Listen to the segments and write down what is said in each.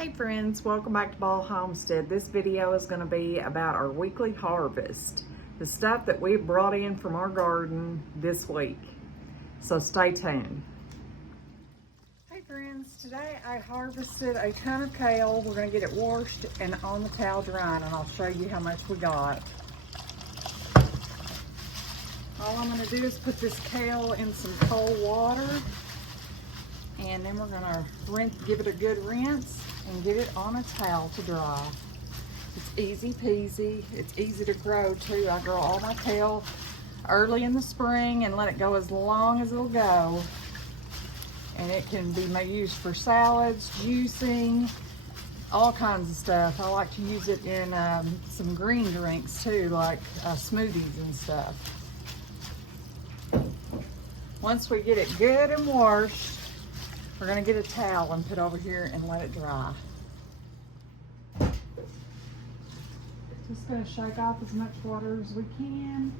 Hey friends, welcome back to Ball Homestead. This video is going to be about our weekly harvest, the stuff that we brought in from our garden this week. So stay tuned. Hey friends, today I harvested a ton of kale. We're going to get it washed and on the towel drying, and I'll show you how much we got. All I'm going to do is put this kale in some cold water, and then we're going to give it a good rinse and get it on a towel to dry. It's easy peasy. It's easy to grow too. I grow all my kale early in the spring and let it go as long as it'll go. And it can be used for salads, juicing, all kinds of stuff. I like to use it in some green drinks too, like smoothies and stuff. Once we get it good and washed, we're gonna get a towel and put over here and let it dry. Just gonna shake off as much water as we can.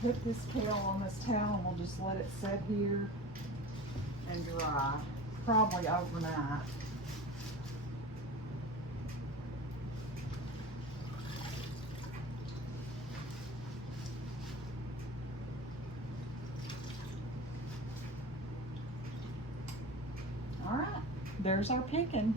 Put this kale on this towel and we'll just let it sit here and dry, probably overnight. All right, there's our picking.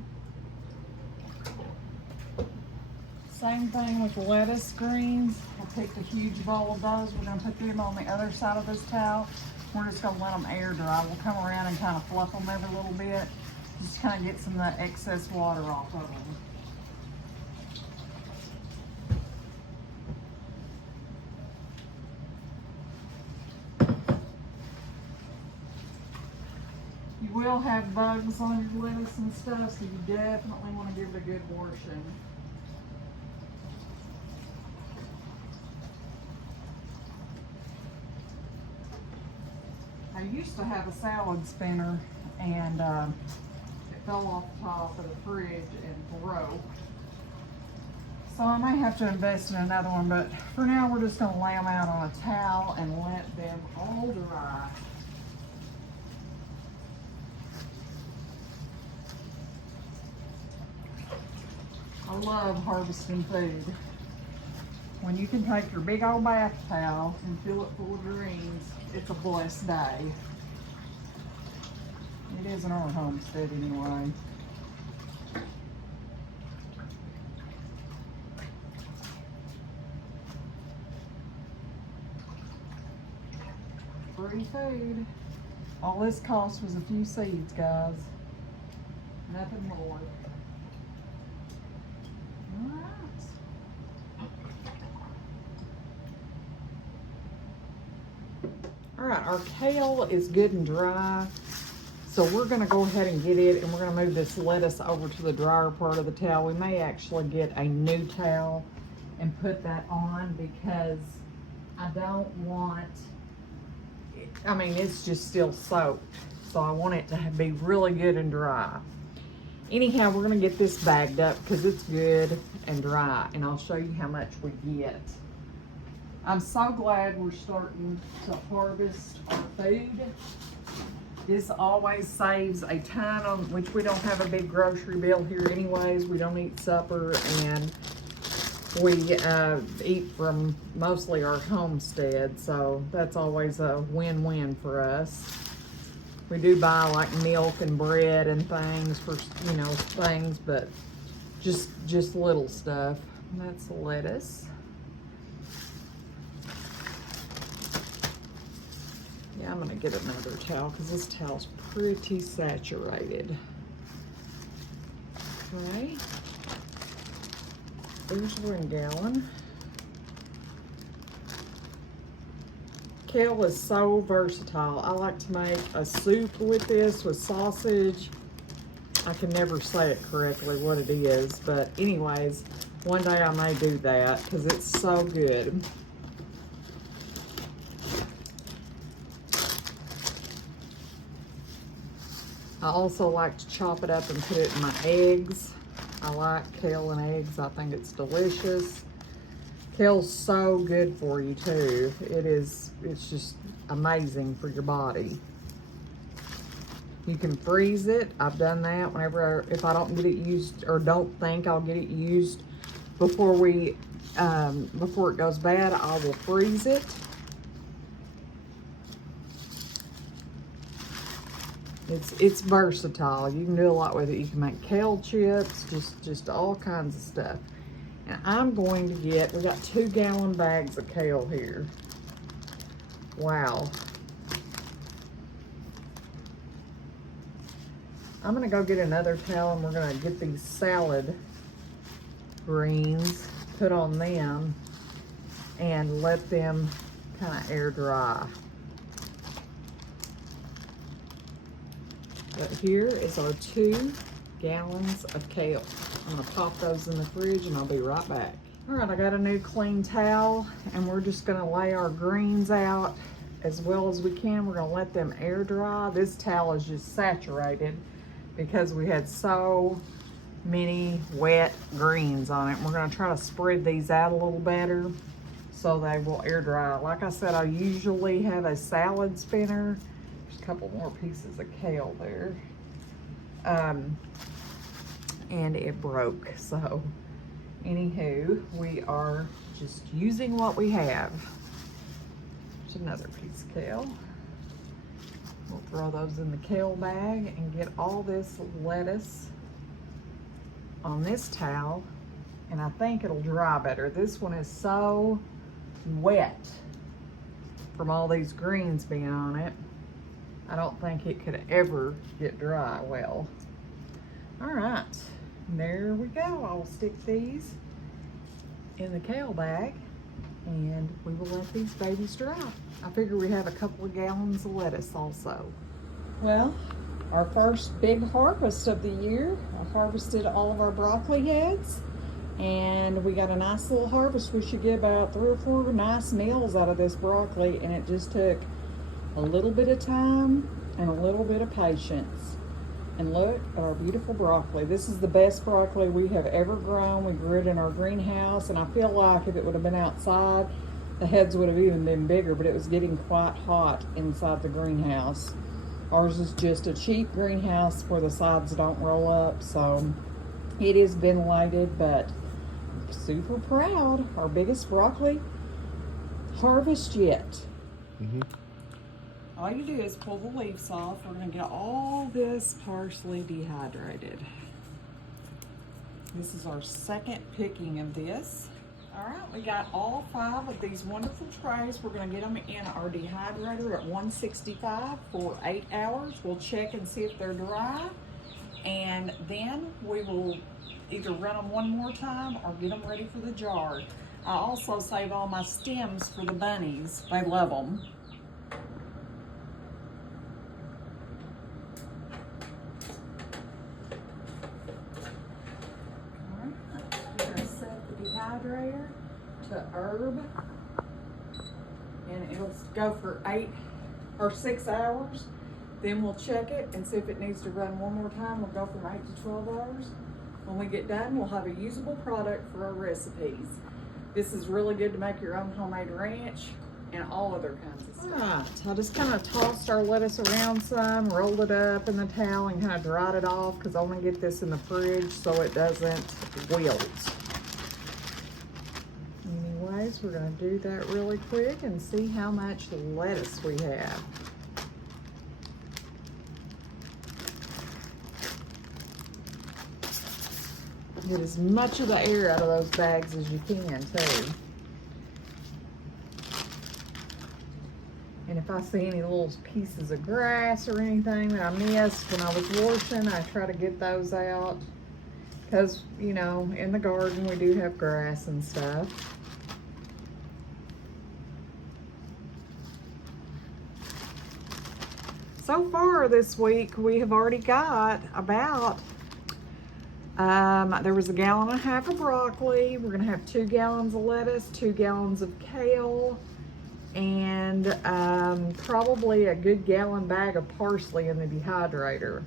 Same thing with lettuce greens. I picked a huge bowl of those. We're gonna put them on the other side of this towel. We're just gonna let them air dry. We'll come around and kind of fluff them every little bit. Just kind of get some of that excess water off of them. You will have bugs on your lettuce and stuff, so you definitely want to give it a good washing. I used to have a salad spinner and it fell off the top of the fridge and broke. So I might have to invest in another one, but for now we're just going to lay them out on a towel and let them all dry. I love harvesting food. When you can take your big old bath towel and fill it full of greens, it's a blessed day. It is in our homestead anyway. Free food. All this cost was a few seeds, guys. Nothing more. All right, our kale is good and dry, so we're gonna go ahead and get it, and we're gonna move this lettuce over to the drier part of the towel. We may actually get a new towel and put that on because I don't want, it's just still soaked, so I want it to be really good and dry. Anyhow, we're gonna get this bagged up because it's good and dry, and I'll show you how much we get. I'm so glad we're starting to harvest our food. This always saves a ton on, which we don't have a big grocery bill here anyways. We don't eat supper, and we eat from mostly our homestead, so that's always a win-win for us. We do buy like milk and bread and things for, things, but just little stuff. And that's lettuce. Yeah, I'm gonna get another towel because this towel's pretty saturated. Okay. There's 1 gallon. Kale is so versatile. I like to make a soup with this, with sausage. I can never say it correctly what it is, but anyways, one day I may do that because it's so good. I also like to chop it up and put it in my eggs. I like kale and eggs. I think it's delicious. Kale's so good for you too. It's just amazing for your body. You can freeze it. I've done that whenever, if I don't get it used or don't think I'll get it used before before it goes bad, I will freeze it. It's versatile. You can do a lot with it. You can make kale chips, just all kinds of stuff. And I'm going to get, we got 2-gallon bags of kale here. Wow. I'm gonna go get another towel and we're gonna get these salad greens, put on them, and let them kind of air dry. But here is our 2 gallons of kale. I'm gonna pop those in the fridge and I'll be right back. All right, I got a new clean towel and we're just gonna lay our greens out as well as we can. We're gonna let them air dry. This towel is just saturated because we had so many wet greens on it. We're gonna try to spread these out a little better so they will air dry. Like I said, I usually have a salad spinner. There's a couple more pieces of kale there. And it broke, so anywho, we are just using what we have. There's another piece of kale. We'll throw those in the kale bag and get all this lettuce on this towel, and I think it'll dry better. This one is so wet from all these greens being on it. I don't think it could ever get dry well. All right, there we go. I'll stick these in the kale bag and we will let these babies dry. I figure we have a couple of gallons of lettuce also. Well, our first big harvest of the year. I harvested all of our broccoli heads and we got a nice little harvest. We should get about 3 or 4 nice meals out of this broccoli, and it just took a little bit of time and a little bit of patience. And look at our beautiful broccoli. This is the best broccoli we have ever grown. We grew it in our greenhouse, and I feel like if it would have been outside, the heads would have even been bigger, but it was getting quite hot inside the greenhouse. Ours is just a cheap greenhouse where the sides don't roll up, so it is ventilated, but I'm super proud. Our biggest broccoli harvest yet. All you do is pull the leaves off. We're gonna get all this parsley dehydrated. This is our second picking of this. All right, we got all 5 of these wonderful trays. We're gonna get them in our dehydrator at 165 for 8 hours. We'll check and see if they're dry, and then we will either run them one more time or get them ready for the jar. I also save all my stems for the bunnies. They love them. Dehydrator to herb, and it'll go for 8 or 6 hours. Then we'll check it and see if it needs to run one more time. We'll go from 8 to 12 hours. When we get done, we'll have a usable product for our recipes. This is really good to make your own homemade ranch and all other kinds of stuff. All right, I just kind of tossed our lettuce around some, rolled it up in the towel, and kind of dried it off because I want to get this in the fridge so it doesn't wilt. Anyways, we're going to do that really quick and see how much lettuce we have. Get as much of the air out of those bags as you can, too. And if I see any little pieces of grass or anything that I missed when I was washing, I try to get those out. Because, you know, in the garden we do have grass and stuff. So far this week, we have already got about, there was 1.5 gallons of broccoli. We're gonna have 2 gallons of lettuce, 2 gallons of kale, and probably a good gallon bag of parsley in the dehydrator.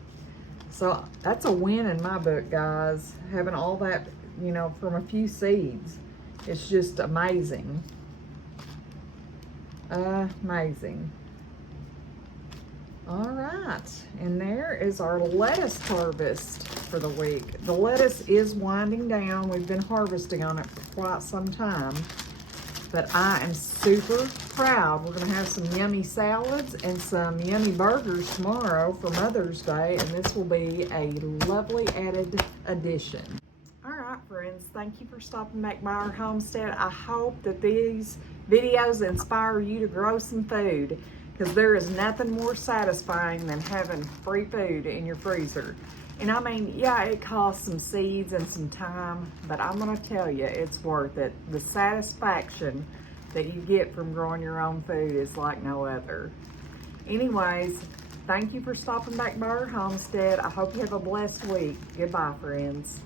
So that's a win in my book, guys. Having all that, you know, from a few seeds. It's just amazing. Amazing. All right, and there is our lettuce harvest for the week. The lettuce is winding down. We've been harvesting on it for quite some time, but I am super proud. We're gonna have some yummy salads and some yummy burgers tomorrow for Mother's Day, and this will be a lovely added addition. All right, friends, thank you for stopping back by our homestead. I hope that these videos inspire you to grow some food, because there is nothing more satisfying than having free food in your freezer. And I mean, yeah, it costs some seeds and some time, but I'm gonna tell you, it's worth it. The satisfaction that you get from growing your own food is like no other. Anyways, thank you for stopping back by our homestead. I hope you have a blessed week. Goodbye, friends.